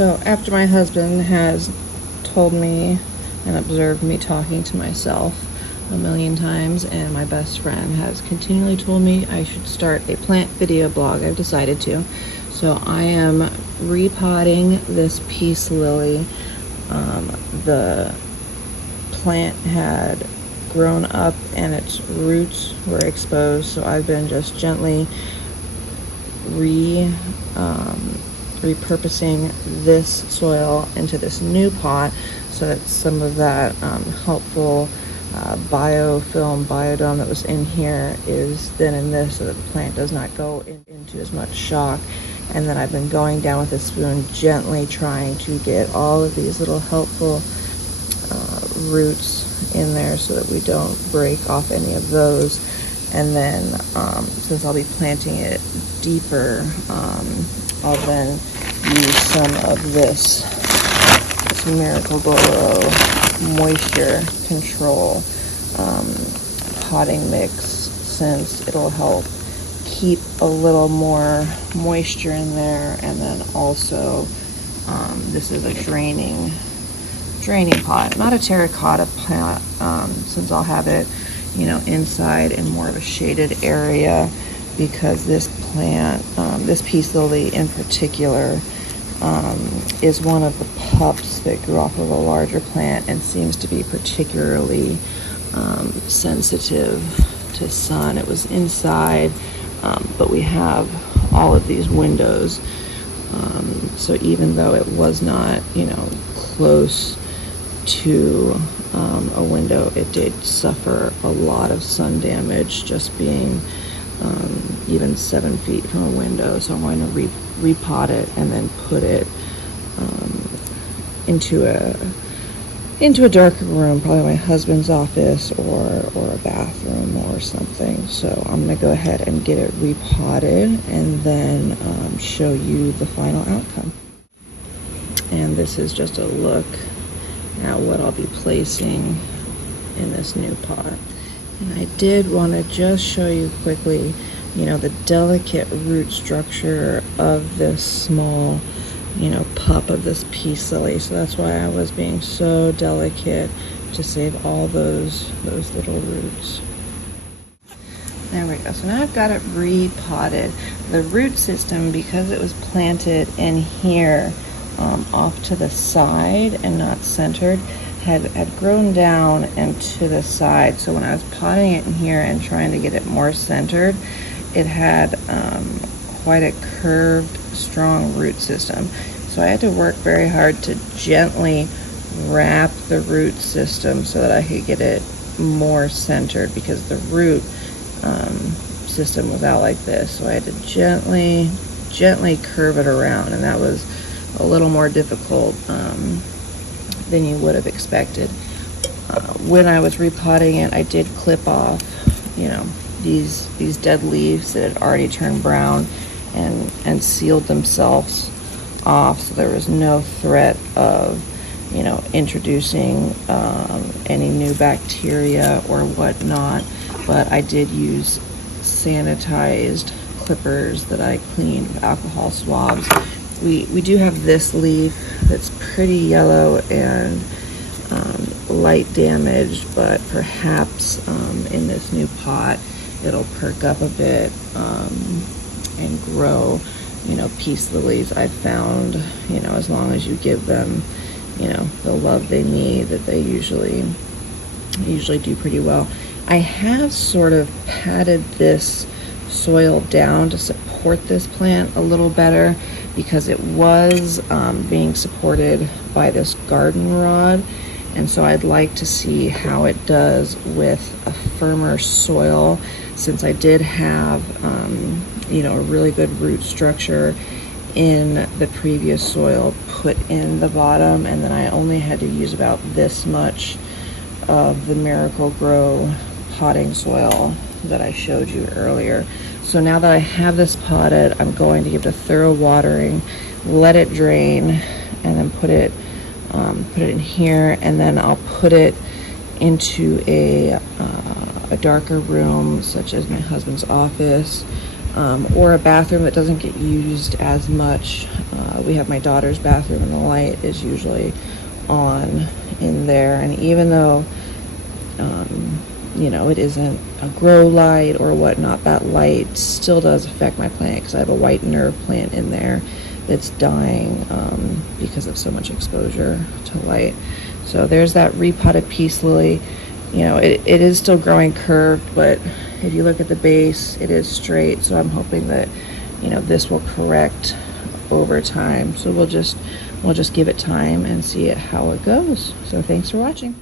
So after my husband has told me and observed me talking to myself a million times, and my best friend has continually told me I should start a plant video blog, I've decided to. So I am repotting this peace lily. The plant had grown up and its roots were exposed, so I've been just gently repurposing this soil into this new pot so that some of that helpful biofilm, biodome that was in here is then in this, so that the plant does not go into as much shock. And then I've been going down with a spoon, gently trying to get all of these little helpful roots in there so that we don't break off any of those. And then since I'll be planting it deeper, I'll then use some of this Miracle-Gro moisture control potting mix, since it'll help keep a little more moisture in there. And then also this is a draining pot, not a terracotta pot, since I'll have it, inside in more of a shaded area, because this plant, this peace lily in particular, is one of the pups that grew off of a larger plant and seems to be particularly sensitive to sun. It was inside, but we have all of these windows, so even though it was not, close to a window, it did suffer a lot of sun damage just being even 7 feet from a window. So I'm going to repot it and then put it into a darker room, probably my husband's office or a bathroom or something. So I'm going to go ahead and get it repotted and then show you the final outcome. And this is just a look at what I'll be placing in this new pot. And I did want to just show you quickly, the delicate root structure of this small, pup of this peace lily. So that's why I was being so delicate to save all those little roots. There we go. So now I've got it repotted. The root system, because it was planted in here, off to the side and not centered, had grown down and to the side. So when I was potting it in here and trying to get it more centered, it had quite a curved, strong root system. So I had to work very hard to gently wrap the root system so that I could get it more centered, because the root system was out like this. So I had to gently curve it around, and that was a little more difficult than you would have expected. When I was repotting it, I did clip off, these dead leaves that had already turned brown and sealed themselves off, so there was no threat of, introducing any new bacteria or whatnot. But I did use sanitized clippers that I cleaned with alcohol swabs. We do have this leaf that's pretty yellow and light damaged, but perhaps in this new pot it'll perk up a bit and grow. Peace lilies, I've found, as long as you give them, the love they need, that they usually do pretty well. I have sort of patted this soil down to support this plant a little better, because it was being supported by this garden rod, and so I'd like to see how it does with a firmer soil, since I did have a really good root structure in the previous soil put in the bottom, and then I only had to use about this much of the Miracle-Gro potting soil that I showed you earlier. So now that I have this potted, I'm going to give it a thorough watering, let it drain, and then put it in here, and then I'll put it into a darker room, such as my husband's office, or a bathroom that doesn't get used as much. We have my daughter's bathroom and the light is usually on in there, and even though you know, it isn't a grow light or whatnot, that light still does affect my plant because I have a white nerve plant in there that's dying because of so much exposure to light. So there's that repotted peace lily. You know, it is still growing curved, but if you look at the base, it is straight. So I'm hoping that, you know, this will correct over time. So we'll just give it time and see how it goes. So thanks for watching.